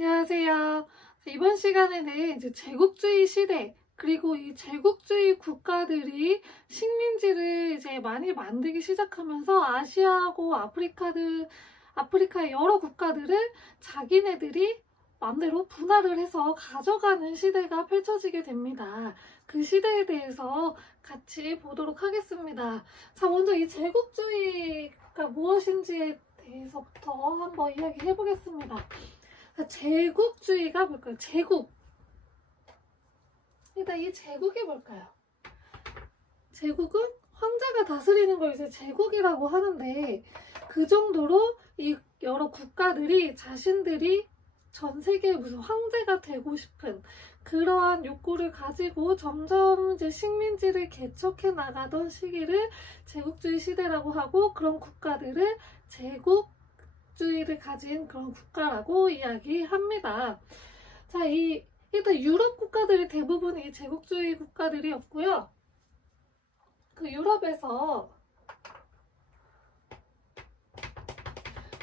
안녕하세요. 이번 시간에는 이제 제국주의 시대, 그리고 이 제국주의 국가들이 식민지를 이제 많이 만들기 시작하면서 아시아하고 아프리카의 여러 국가들을 자기네들이 맘대로 분할을 해서 가져가는 시대가 펼쳐지게 됩니다. 그 시대에 대해서 같이 보도록 하겠습니다. 자, 먼저 이 제국주의가 무엇인지에 대해서부터 한번 이야기해 보겠습니다. 제국주의가 뭘까요? 제국. 일단 이 제국이 뭘까요? 제국은 황제가 다스리는 걸 이제 제국이라고 하는데, 그 정도로 이 여러 국가들이 자신들이 전 세계에 무슨 황제가 되고 싶은 그러한 욕구를 가지고 점점 이제 식민지를 개척해 나가던 시기를 제국주의 시대라고 하고, 그런 국가들을 제국주의를 가진 그런 국가라고 이야기합니다. 자, 일단 유럽 국가들이 대부분 이 제국주의 국가들이었고요. 그 유럽에서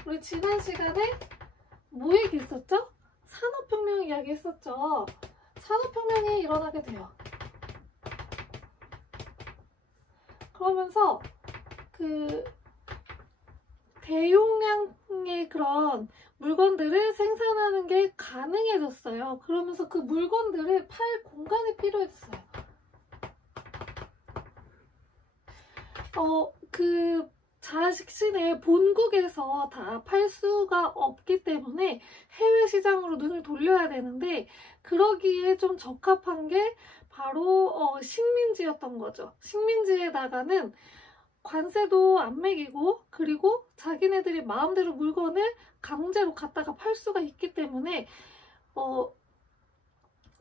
우리 지난 시간에 뭐 얘기했었죠? 산업혁명 이야기 했었죠. 산업혁명이 일어나게 돼요. 그러면서 그 대용량의 그런 물건들을 생산하는 게 가능해졌어요. 그러면서 그 물건들을 팔 공간이 필요해졌어요. 그 자신의 본국에서 다 팔 수가 없기 때문에 해외 시장으로 눈을 돌려야 되는데, 그러기에 좀 적합한 게 바로 식민지였던 거죠. 식민지에다가는 관세도 안 매기고, 그리고 자기네들이 마음대로 물건을 강제로 갖다가 팔 수가 있기 때문에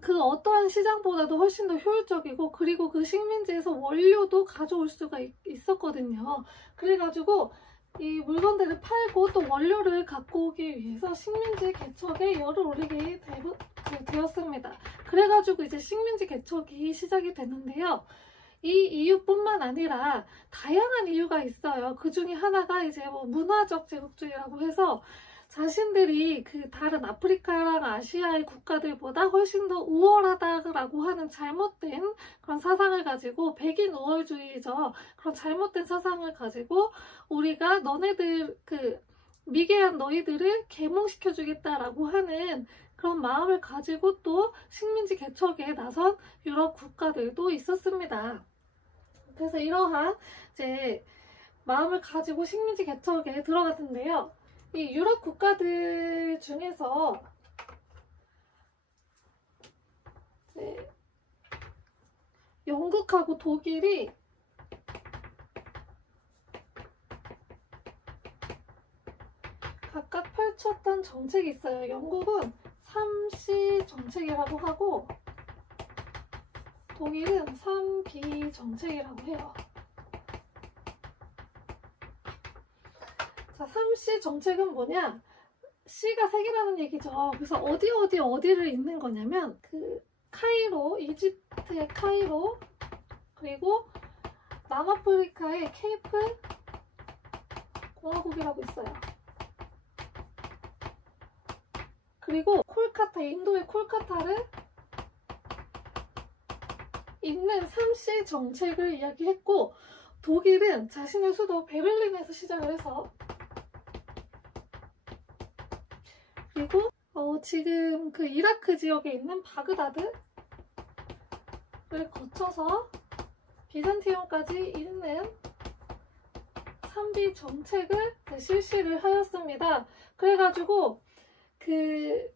그 어떠한 시장보다도 훨씬 더 효율적이고, 그리고 그 식민지에서 원료도 가져올 수가 있었거든요. 그래가지고 이 물건들을 팔고 또 원료를 갖고 오기 위해서 식민지 개척에 열을 올리게 되었습니다. 그래가지고 이제 식민지 개척이 시작이 됐는데요. 이 이유뿐만 아니라 다양한 이유가 있어요. 그 중에 하나가 이제 문화적 제국주의라고 해서 자신들이 그 다른 아프리카랑 아시아의 국가들보다 훨씬 더 우월하다라고 하는 잘못된 그런 사상을 가지고, 백인 우월주의죠. 그런 잘못된 사상을 가지고 우리가 너네들 미개한 너희들을 계몽시켜주겠다라고 하는 그런 마음을 가지고 또 식민지 개척에 나선 유럽 국가들도 있었습니다. 그래서 이러한 이제 마음을 가지고 식민지 개척에 들어갔는데요. 이 유럽 국가들 중에서 이제 영국하고 독일이 각각 펼쳤던 정책이 있어요. 영국은 3C 정책이라고 하고, 독일은 3B 정책이라고 해요. 자, 3C 정책은 뭐냐? C가 3개라는 얘기죠. 그래서 어디를 잇는 거냐면, 카이로, 이집트의 카이로, 그리고 남아프리카의 케이프 공화국이라고 있어요. 그리고 콜카타, 인도의 콜카타를 잇는 3C 정책을 이야기했고, 독일은 자신의 수도 베를린에서 시작을 해서, 그리고 지금 그 이라크 지역에 있는 바그다드를 거쳐서 비잔티움까지 잇는 3B 정책을 실시를 하였습니다. 그래가지고 그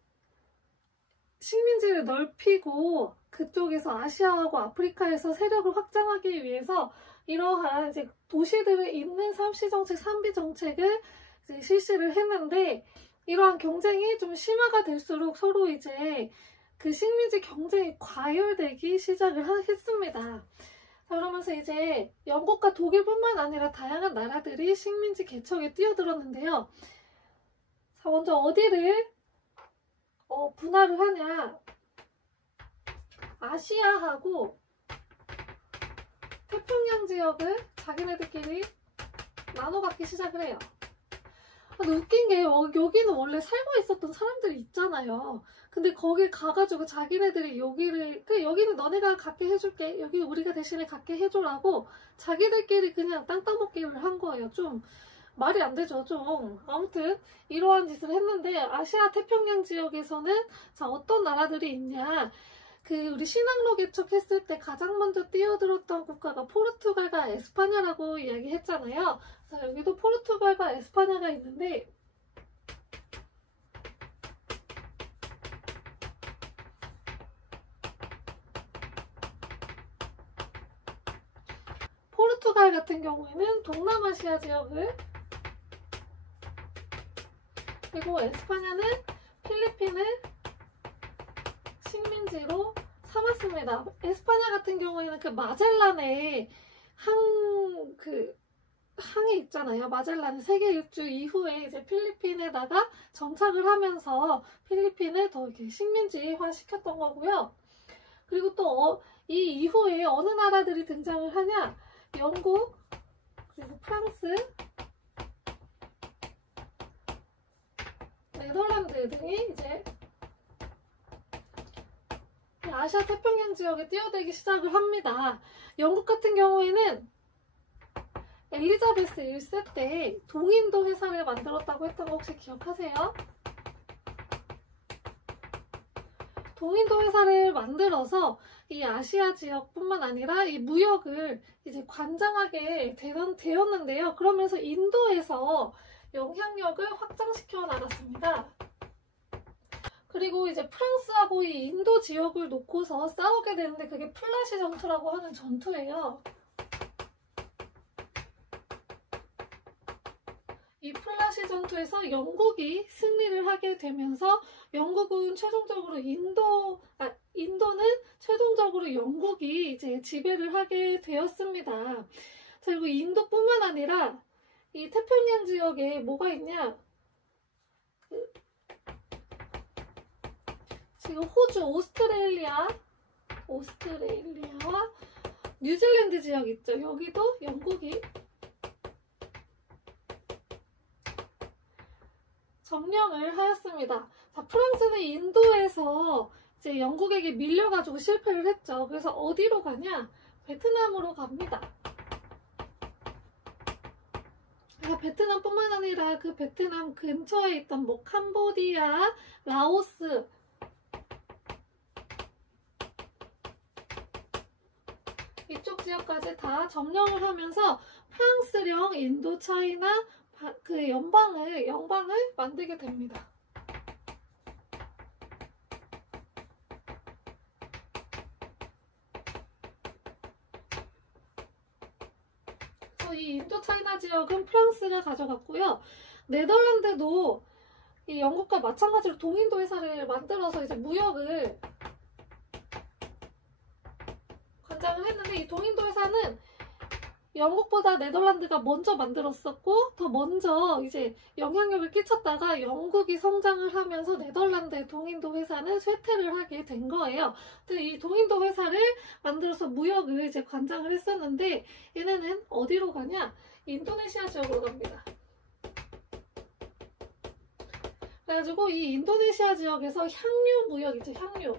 식민지를 넓히고 그쪽에서 아시아하고 아프리카에서 세력을 확장하기 위해서 이러한 이제 도시들을 잇는 3C 정책, 3B 정책을 이제 실시를 했는데, 이러한 경쟁이 좀 심화가 될수록 서로 이제 그 식민지 경쟁이 과열되기 시작을 했습니다. 자, 그러면서 이제 영국과 독일뿐만 아니라 다양한 나라들이 식민지 개척에 뛰어들었는데요. 자, 먼저 어디를 분할을 하냐? 아시아하고 태평양 지역을 자기네들끼리 나눠 갖기 시작을 해요. 근데 웃긴 게 여기는 원래 살고 있었던 사람들이 있잖아요. 근데 거기 가가지고 자기네들이 여기를 여기는 너네가 갖게 해줄게, 여기 우리가 대신에 갖게 해줘라고 자기들끼리 그냥 땅 따먹기를 한 거예요. 좀 말이 안 되죠. 좀 아무튼 이러한 짓을 했는데, 아시아 태평양 지역에서는 자 어떤 나라들이 있냐, 우리 신항로 개척했을 때 가장 먼저 뛰어들었던 국가가 포르투갈과 에스파냐라고 이야기했잖아요. 자, 여기도 포르투갈과 에스파냐가 있는데, 포르투갈 같은 경우에는 동남아시아 지역을, 그리고 에스파냐는 필리핀을 식민지로 삼았습니다. 에스파냐 같은 경우에는 마젤란의 항이 있잖아요. 마젤란 세계 일주 이후에 이제 필리핀에다가 정착을 하면서 필리핀을 더 이렇게 식민지화 시켰던 거고요. 그리고 또 이 이후에 어느 나라들이 등장을 하냐? 영국, 그리고 프랑스, 네덜란드 등이 이제 아시아 태평양 지역에 뛰어들기 시작을 합니다. 영국 같은 경우에는 엘리자베스 1세 때 동인도 회사를 만들었다고 했던 거 혹시 기억하세요? 동인도 회사를 만들어서 이 아시아 지역뿐만 아니라 이 무역을 이제 관장하게 되었는데요. 그러면서 인도에서 영향력을 확장시켜 나갔습니다. 그리고 이제 프랑스하고 이 인도 지역을 놓고서 싸우게 되는데, 그게 플라시 전투라고 하는 전투예요. 이 플라시 전투에서 영국이 승리를 하게 되면서 영국은 최종적으로 인도는 최종적으로 영국이 이제 지배를 하게 되었습니다. 자, 그리고 인도뿐만 아니라 이 태평양 지역에 뭐가 있냐? 지금 호주, 오스트레일리아와 뉴질랜드 지역 있죠. 여기도 영국이 점령을 하였습니다. 자, 프랑스는 인도에서 이제 영국에게 밀려가지고 실패를 했죠. 그래서 어디로 가냐? 베트남으로 갑니다. 베트남뿐만 아니라 그 베트남 근처에 있던 캄보디아, 라오스, 이쪽 지역까지 다 점령을 하면서 프랑스령 인도차이나 영방을 만들게 됩니다. 그래서 이 인도차이나 지역은 프랑스가 가져갔고요. 네덜란드도 이 영국과 마찬가지로 동인도 회사를 만들어서 이제 무역을 관장을 했는데, 이 동인도 회사는 영국보다 네덜란드가 먼저 만들었었고, 더 먼저 이제 영향력을 끼쳤다가 영국이 성장을 하면서 네덜란드의 동인도 회사는 쇠퇴를 하게 된 거예요. 근데 이 동인도 회사를 만들어서 무역을 이제 관장을 했었는데, 얘네는 어디로 가냐? 인도네시아 지역으로 갑니다. 그래가지고 이 인도네시아 지역에서 향료 무역이죠. 향료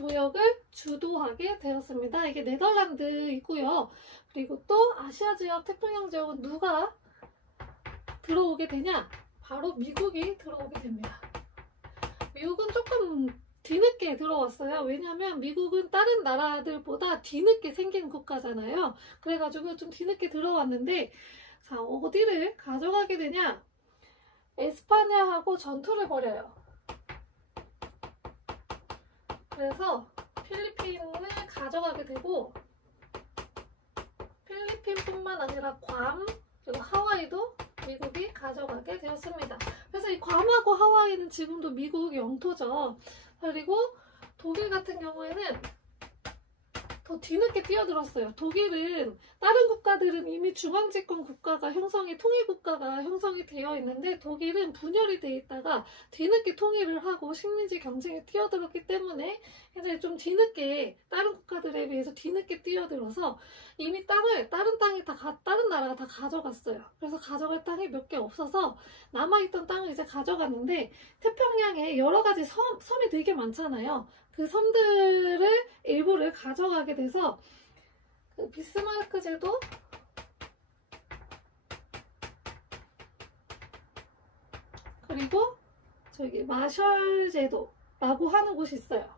무역을 주도하게 되었습니다. 이게 네덜란드이고요. 그리고 또 아시아 지역, 태평양 지역은 누가 들어오게 되냐? 바로 미국이 들어오게 됩니다. 미국은 조금 뒤늦게 들어왔어요. 왜냐하면 미국은 다른 나라들보다 뒤늦게 생긴 국가잖아요. 그래가지고 좀 뒤늦게 들어왔는데, 자, 어디를 가져가게 되냐? 에스파냐하고 전투를 벌여요. 그래서 필리핀을 가져가게 되고, 필리핀뿐만 아니라 괌, 그리고 하와이도 미국이 가져가게 되었습니다. 그래서 이 괌하고 하와이는 지금도 미국 영토죠. 그리고 독일 같은 경우에는 더 뒤늦게 뛰어들었어요. 독일은 다른 국가들은 이미 중앙집권 국가가 형성이 통일 국가가 형성이 되어 있는데 독일은 분열이 돼 있다가 뒤늦게 통일을 하고 식민지 경쟁에 뛰어들었기 때문에 이제 좀 뒤늦게 다른 국가들에 비해서 뒤늦게 뛰어들어서 이미 땅을 다른 나라가 다 가져갔어요. 그래서 가져갈 땅이 몇 개 없어서 남아있던 땅을 이제 가져갔는데 태평양에 여러 가지 섬이 되게 많잖아요. 그 섬들을 일부를 가져가게 돼서 그 비스마르크 제도 그리고 저기 마셜 제도라고 하는 곳이 있어요.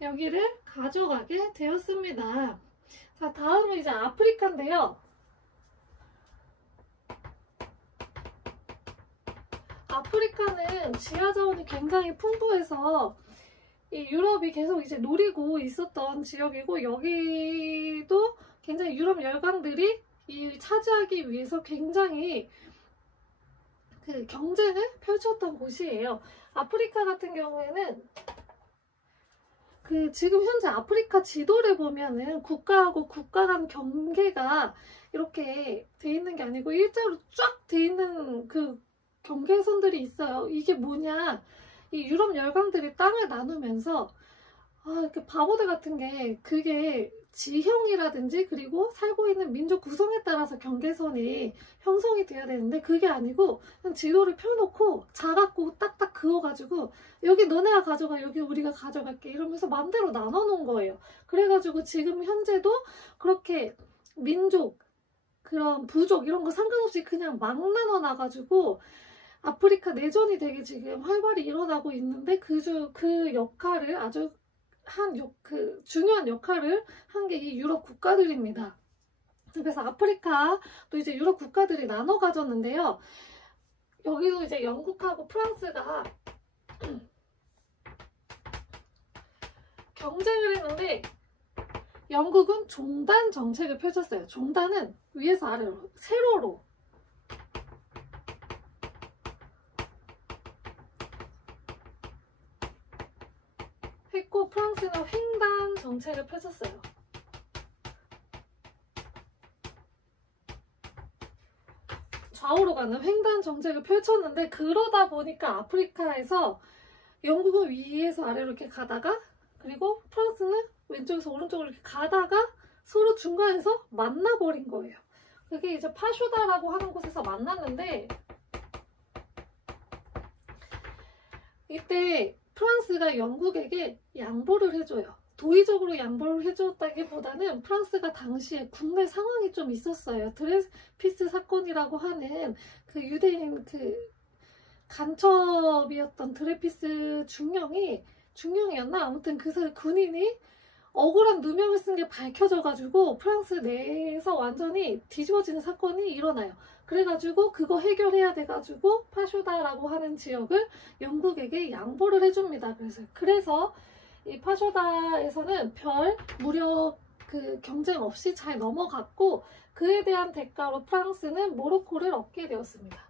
여기를 가져가게 되었습니다. 자, 다음은 이제 아프리카인데요. 아프리카는 지하 자원이 굉장히 풍부해서 이 유럽이 계속 이제 노리고 있었던 지역이고 여기도 굉장히 유럽 열강들이 이 차지하기 위해서 굉장히 그 경쟁을 펼쳤던 곳이에요. 아프리카 같은 경우에는 그 지금 현재 아프리카 지도를 보면은 국가하고 국가 간 경계가 이렇게 돼 있는 게 아니고 일자로 쫙 돼 있는 그 경계선들이 있어요. 이게 뭐냐? 이 유럽 열강들이 땅을 나누면서 이렇게 바보들 같은 게 그게 지형이라든지 그리고 살고 있는 민족 구성에 따라서 경계선이 형성이 돼야 되는데 그게 아니고 그냥 지도를 펴놓고 작았고 딱딱 그어가지고 여기 너네가 가져가 여기 우리가 가져갈게 이러면서 마음대로 나눠놓은 거예요. 그래가지고 지금 현재도 그렇게 민족 그런 부족 이런 거 상관없이 그냥 막 나눠놔가지고 아프리카 내전이 되게 지금 활발히 일어나고 있는데 그 역할을 아주 그 중요한 역할을 한 게 이 유럽 국가들입니다. 그래서 아프리카 또 이제 유럽 국가들이 나눠 가졌는데요. 여기도 이제 영국하고 프랑스가 경쟁을 했는데 영국은 종단 정책을 펼쳤어요. 종단은 위에서 아래로 세로로 했고 프랑스는 횡단 정책을 펼쳤어요. 좌우로 가는 횡단 정책을 펼쳤는데 그러다 보니까 아프리카에서 영국은 위에서 아래로 이렇게 가다가 그리고 프랑스는 왼쪽에서 오른쪽으로 이렇게 가다가 서로 중간에서 만나버린 거예요. 그게 이제 파쇼다라고 하는 곳에서 만났는데 이때 프랑스가 영국에게 양보를 해줘요. 도의적으로 양보를 해줬다기보다는 프랑스가 당시에 국내 상황이 좀 있었어요. 드레피스 사건이라고 하는 그 유대인 그 간첩이었던 드레피스 중령이었나? 아무튼 그 군인이 억울한 누명을 쓴 게 밝혀져가지고 프랑스 내에서 완전히 뒤집어지는 사건이 일어나요. 그래가지고 그거 해결해야 돼가지고 파쇼다라고 하는 지역을 영국에게 양보를 해줍니다. 그래서 이 파쇼다에서는 별 무력 그 경쟁 없이 잘 넘어갔고 그에 대한 대가로 프랑스는 모로코를 얻게 되었습니다.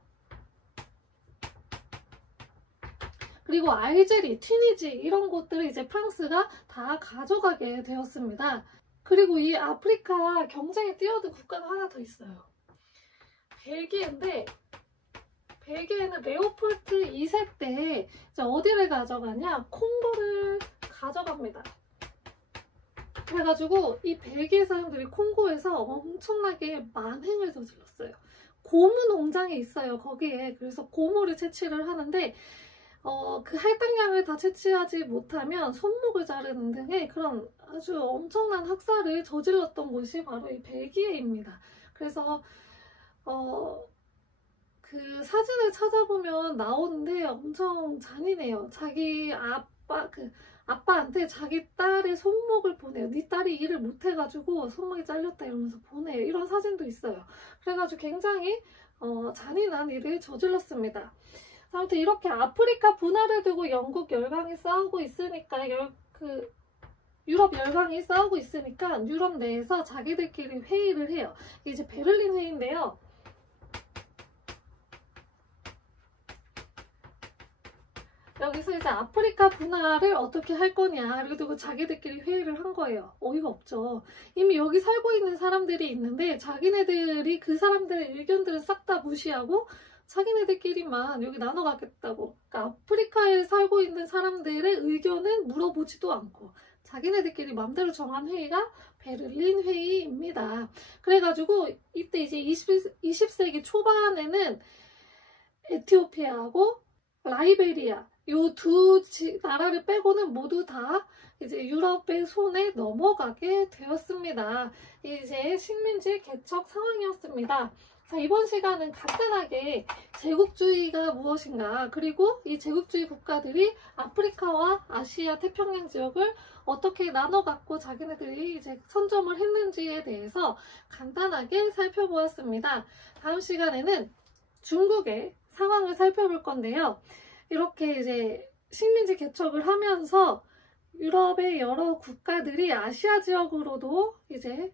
그리고 알제리, 튀니지 이런 곳들을 이제 프랑스가 다 가져가게 되었습니다. 그리고 이 아프리카 경쟁에 뛰어든 국가가 하나 더 있어요. 벨기에인데 벨기에는 레오폴트 2세 때 이제 어디를 가져가냐? 콩고를 가져갑니다. 그래가지고 이 벨기에 사람들이 콩고에서 엄청나게 만행을 저질렀어요. 고무 농장이 있어요. 거기에. 그래서 고무를 채취를 하는데 그 할당량을 다 채취하지 못하면 손목을 자르는 등의 그런 아주 엄청난 학살을 저질렀던 곳이 바로 이 벨기에입니다. 그래서 그 사진을 찾아보면 나오는데 엄청 잔인해요. 자기 아빠한테 자기 딸의 손목을 보내요. 네 딸이 일을 못해가지고 손목이 잘렸다 이러면서 보내요. 이런 사진도 있어요. 그래가지고 굉장히 잔인한 일을 저질렀습니다. 아무튼 이렇게 아프리카 분화를 두고 영국 열강이 싸우고 있으니까 유럽 열강이 싸우고 있으니까 유럽 내에서 자기들끼리 회의를 해요. 이제 베를린 회의인데요. 여기서 이제 아프리카 분할을 어떻게 할 거냐, 그리고 자기들끼리 회의를 한 거예요. 어이가 없죠. 이미 여기 살고 있는 사람들이 있는데 자기네들이 그 사람들의 의견들을 싹 다 무시하고 자기네들끼리만 여기 나눠 갖겠다고. 그러니까 아프리카에 살고 있는 사람들의 의견은 물어보지도 않고 자기네들끼리 맘대로 정한 회의가 베를린 회의입니다. 그래가지고 이때 이제 20세기 초반에는 에티오피아하고 라이베리아 요 두 나라를 빼고는 모두 다 이제 유럽의 손에 넘어가게 되었습니다. 이제 식민지 개척 상황이었습니다. 자, 이번 시간은 간단하게 제국주의가 무엇인가, 그리고 이 제국주의 국가들이 아프리카와 아시아 태평양 지역을 어떻게 나눠 갖고 자기네들이 이제 선점을 했는지에 대해서 간단하게 살펴보았습니다. 다음 시간에는 중국의 상황을 살펴볼 건데요. 이렇게 이제 식민지 개척을 하면서 유럽의 여러 국가들이 아시아 지역으로도 이제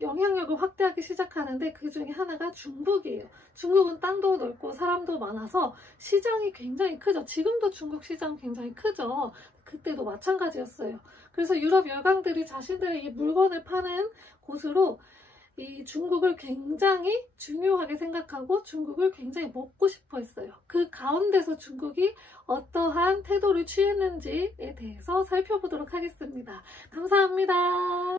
영향력을 확대하기 시작하는데 그 중에 하나가 중국이에요. 중국은 땅도 넓고 사람도 많아서 시장이 굉장히 크죠. 지금도 중국 시장 굉장히 크죠. 그때도 마찬가지였어요. 그래서 유럽 열강들이 자신들의 이 물건을 파는 곳으로 이 중국을 굉장히 중요하게 생각하고 중국을 굉장히 먹고 싶어 했어요. 그 가운데서 중국이 어떠한 태도를 취했는지에 대해서 살펴보도록 하겠습니다. 감사합니다.